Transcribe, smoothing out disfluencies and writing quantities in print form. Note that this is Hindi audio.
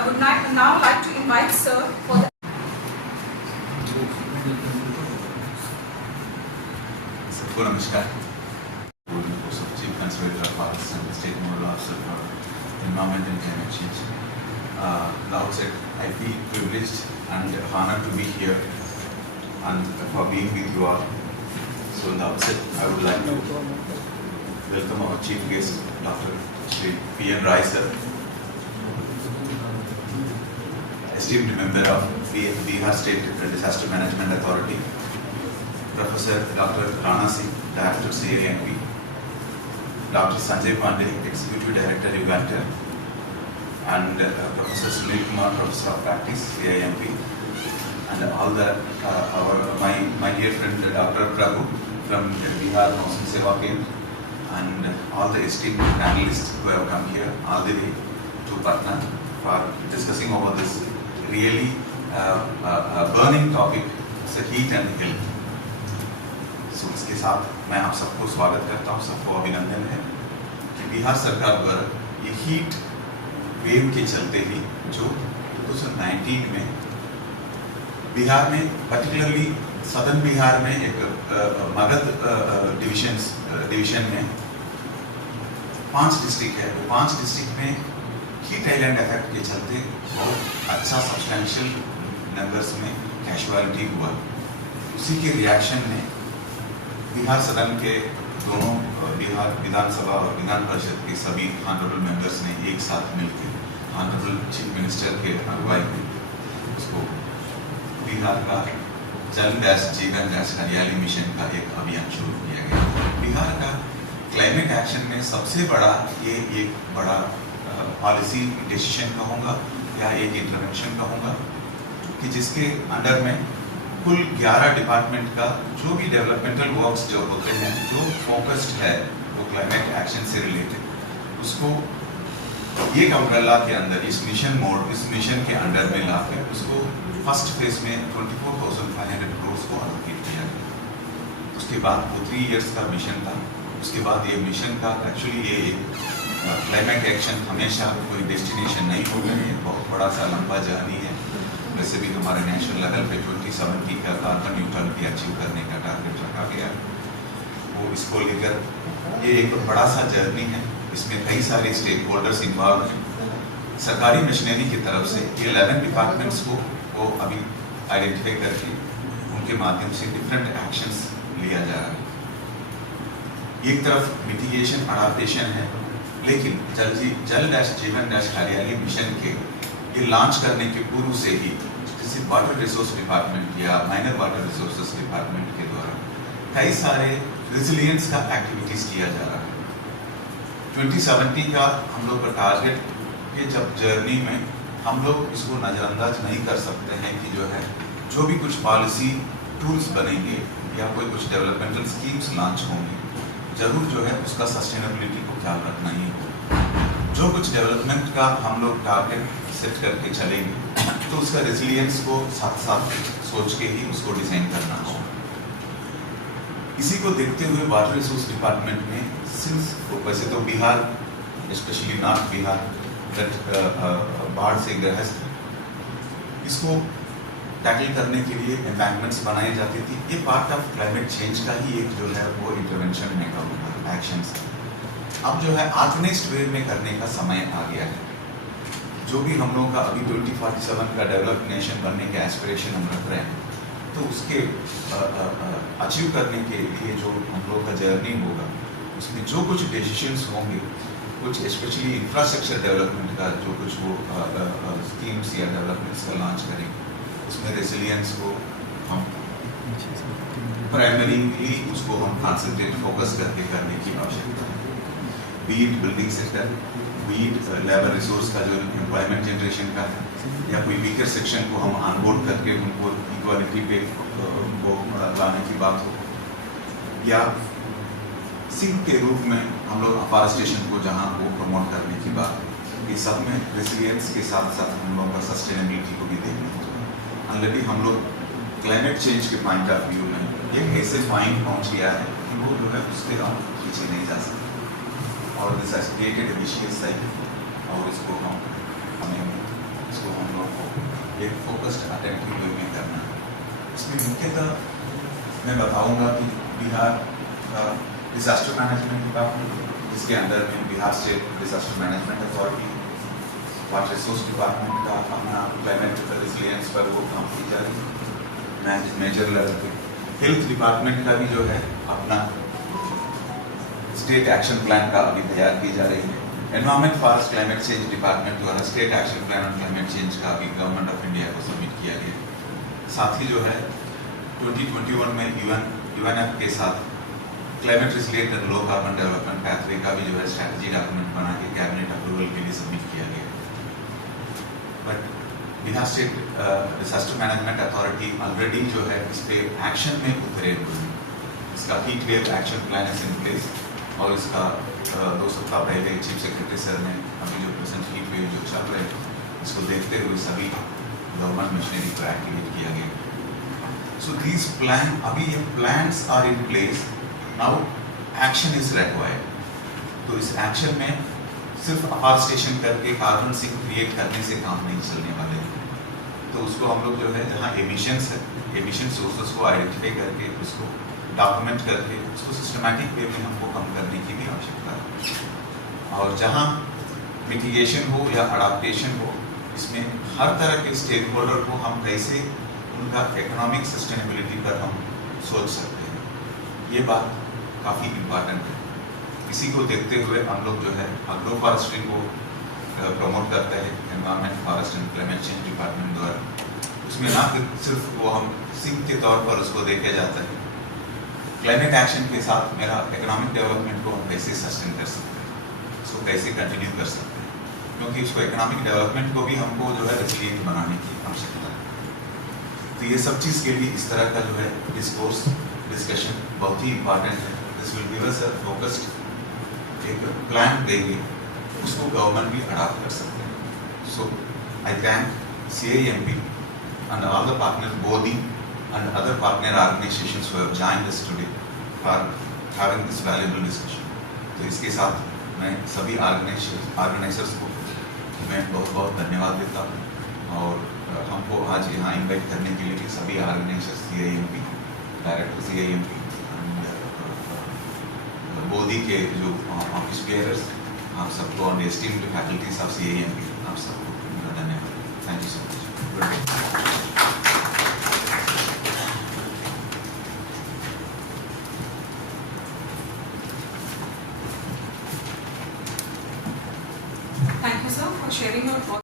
I would now like to invite Sir for the सबको नमस्कार। Chief Conservator of Forest and State Nodal Officer for Environment and Climate Change. The outset, I feel privileged and honored to be here and for being with you all. So in the outset, I would like to welcome our Chief Guest, Dr. Shri P.N. Rai sir, esteemed member of Bihar State Disaster Management Authority, Professor Dr. Rana Singh, Director CIMP, Dr. Sanjay Pandey, Executive Director Uganda, and Professor Sunil Kumar, Professor of Practice CIMP, and all the my dear friend Dr. Prabhu from Bihar Housing Seva Kendra, and all the esteemed panelists who have come here all the way to Patna for discussing over this really burning topic, heat and health. So इसके साथ मैं आप सबको स्वागत करता हूँ, सबको अभिनंदन है कि बिहार सरकार द्वारा ये हीट वेव के चलते ही जो 2019 में बिहार में पर्टिकुलरली सदर्न बिहार में एक मगध डिवीजन में 5 डिस्ट्रिक्ट है, वो 5 डिस्ट्रिक्ट में हीट आइलैंड इफेक्ट के चलते बहुत अच्छा सब्सटेंशियल नंबर्स में कैजुअलिटी हुआ। उसी के रिएक्शन में बिहार सदन के दोनों बिहार विधानसभा और विधान परिषद के सभी ऑनरेबल मेंबर्स ने एक साथ मिलकर ऑनरेबल चीफ मिनिस्टर के अगुवाई में उसको बिहार का जल गैस जीवन गैस हरियाली मिशन का एक अभियान शुरू किया गया। बिहार का क्लाइमेट एक्शन में सबसे बड़ा ये एक बड़ा पॉलिसी डिसीजन कहूँगा या एक इंटरवेंशन कहूँगा कि जिसके अंडर में कुल 11 डिपार्टमेंट का जो भी डेवलपमेंटल वर्क्स जो होते हैं, जो फोकस्ड है वो क्लाइमेट एक्शन से रिलेटेड, उसको एक अम्ब्रेला के अंदर इस मिशन के अंडर में लाकर उसको फर्स्ट फेज में 24,500 करोड़ को एलोकेट किया गया। उसके बाद वो 3 इयर्स का मिशन था। उसके बाद ये मिशन का एक्चुअली ये क्लाइमेट एक्शन हमेशा कोई डेस्टिनेशन नहीं होगा, ये बहुत बड़ा सा लंबा जर्नी है। वैसे भी हमारे नेशनल लेवल पे 2070 का कार्बन न्यूट्रलिटी अचीव करने का टारगेट रखा गया, वो इसको लेकर ये एक बड़ा सा जर्नी है। इसमें कई सारे स्टेक होल्डर्स इन्वॉल्व हैं। सरकारी मशीनरी की तरफ से 11 डिपार्टमेंट्स को अभी आइडेंटिफाई करके उनके माध्यम से डिफरेंट एक्शंस लिया जा रहा है। एक तरफ मिटिगेशन अडाप्टेशन है, लेकिन जल डैश जीवन डैश हरियाली मिशन के ये लॉन्च करने के पूर्व से ही जैसे वाटर रिसोर्स डिपार्टमेंट या माइनर वाटर रिसोर्सेज डिपार्टमेंट के द्वारा कई सारे रेजिलियंस का एक्टिविटीज किया जा रहा है। 2070 का हम लोग का टारगेट के जब जर्नी में हम लोग इसको नज़रअंदाज नहीं कर सकते हैं कि जो है जो भी कुछ पॉलिसी टूल्स बनेंगे या कोई कुछ डेवलपमेंटल स्कीम्स लॉन्च होंगी, जरूर जो है उसका सस्टेनेबिलिटी को ख्याल रखना ही होगा। जो कुछ डेवलपमेंट का हम लोग टारगेट सेट करके चलेंगे तो उसका रेजिलियंस को साथ साथ सोच के ही उसको डिजाइन करना होगा। इसी को देखते हुए वाटर रिसोर्स डिपार्टमेंट में सिंस वैसे तो बिहार स्पेशली नॉर्थ बिहार बाढ़ से ग्रस्त, इसको टैकल करने के लिए एम्बैंकमेंट्स बनाई जाती थी। ये पार्ट ऑफ क्लाइमेट चेंज का ही एक जो है वो इंटरवेंशन में का एक्शंस। अब जो है ऑर्गेनाइज्ड वे में करने का समय आ गया है। जो भी हम लोगों का अभी 2047 का डेवलप नेशन बनने के एस्पिरेशन हम रख रहे हैं, तो उसके अचीव करने के लिए जो हम लोग का जर्नी होगा उसमें जो कुछ डिसीजंस होंगे, कुछ स्पेशली इंफ्रास्ट्रक्चर डेवलपमेंट का जो कुछ वो स्कीम्स या डेवलपमेंट्स का लॉन्च करेंगे, उसमें रेजिलियंस को हम प्राइमरीली उसको हम कॉन्सेंट्रेट फोकस करके करने की आवश्यकता है। बीट बिल्डिंग सेक्टर, बीट लेबर रिसोर्स का जो एम्प्लॉयमेंट जनरेशन का है, या कोई वीकर सेक्शन को हम ऑनबोर्ड करके उनको इक्वालिटी पे उनको लाने की बात हो, या सिंक के रूप में हम लोग अफॉरेस्टेशन को जहाँ वो प्रमोट करने की बात हो, ये सब में रेसिलियंस के साथ साथ हम लोगों का सस्टेनेबिलिटी को भी देखना होगा। ऑलरेडी हम लोग क्लाइमेट चेंज के पॉइंट ऑफ व्यू में एक ऐसे पॉइंट पहुँच गया है कि वो जो है उससे हम पीछे नहीं जा सकते और this has created a vicious cycle, और इसको हमें इसको हम लोग को एक फोकस्ड अटेंटिव वे में करना है। इसमें मुख्यतः मैं बताऊंगा कि बिहार डिजास्टर मैनेजमेंट डिपार्टमेंट, इसके अंडर में Bihar state disaster management authority, water resource department का अपना क्लाइमेट रेजिलियंस पर वो काम की जा रही है मेजर लेवल पे। हेल्थ डिपार्टमेंट का भी जो है अपना स्टेट एक्शन प्लान का अभी तैयार की जा रही है। Environment forest climate change department द्वारा state action plan on climate change का अभी गवर्नमेंट ऑफ इंडिया को सबमिट किया गया। साथ ही जो है 2021 में यूएनएफ के साथ climate resilient and low carbon development pathway का भी जो है स्ट्रैटेजी डॉक्यूमेंट बना के कैबिनेट अप्रूवल के लिए सबमिट किया गया। But Bihar state disaster management authority already जो है इस पे एक्शन में उतरे हुए हैं। इसका heat wave action plan is in place और इसका 2 सप्ताह पहले चीफ सेक्रेटरी सर ने अभी जो प्रेजेंट हीट वेव जो चल रहे हैं इसको देखते हुए सभी गवर्नमेंट मशीनरी को एक्टिवेट किया गया। सो दीज प्लान, अभी ये plans are in place, now action is required. तो इस एक्शन में सिर्फ अफॉरेस्टेशन करके कार्बन सिंक क्रिएट करने से काम नहीं चलने वाले। तो उसको हम लोग जो है जहाँ एमिशंस है, एमिशन सोर्सेस को आइडेंटिफाई करके उसको डॉक्यूमेंट करके उसको सिस्टमैटिक वे में हमको कम करने की भी आवश्यकता है। और जहाँ मिटिगेशन हो या अडाप्टेशन हो, इसमें हर तरह के स्टेक होल्डर को हम कैसे उनका इकोनॉमिक सस्टेनेबिलिटी पर हम सोच सकते हैं, ये बात काफ़ी इम्पॉर्टेंट है। इसी को देखते हुए हम लोग जो है एग्रो फॉरेस्ट्री को प्रमोट करते हैं environment forest and climate change department द्वारा। उसमें ना सिर्फ वो हम सिंक के तौर पर उसको देखा जाता है, क्लाइमेट एक्शन के साथ मेरा इकोनॉमिक डेवलपमेंट को हम कैसे सस्टेन कर सकते हैं, उसको कैसे कंटिन्यू कर सकते हैं, क्योंकि उसको इकोनॉमिक डेवलपमेंट को भी हमको जो है रेजिलिएंट बनाने की आवश्यकता है। तो ये सब चीज़ के लिए इस तरह का जो है डिस्कशन बहुत ही इम्पॉर्टेंट है। This will give us a focused एक प्लान देंगे, उसको गवर्नमेंट भी अडॉप्ट कर सकते हैं। So I thank CIMP and all the partner body and other partner organizations who have joined us today for having this valuable discussion. तो इसके साथ मैं सभी ऑर्गेनाइजर्स को मैं बहुत बहुत धन्यवाद देता हूँ और हमको आज यहाँ इनवाइट करने के लिए सभी organisers CIMP, director CIMP, Bodhi के जो ऑफिस बेयरर्स, आप सबको और एस्टीम्ड फैकल्टीज ऑफ CIMP, आप सबको धन्यवाद। Thank you so much. Thank you, sir, for sharing your thoughts.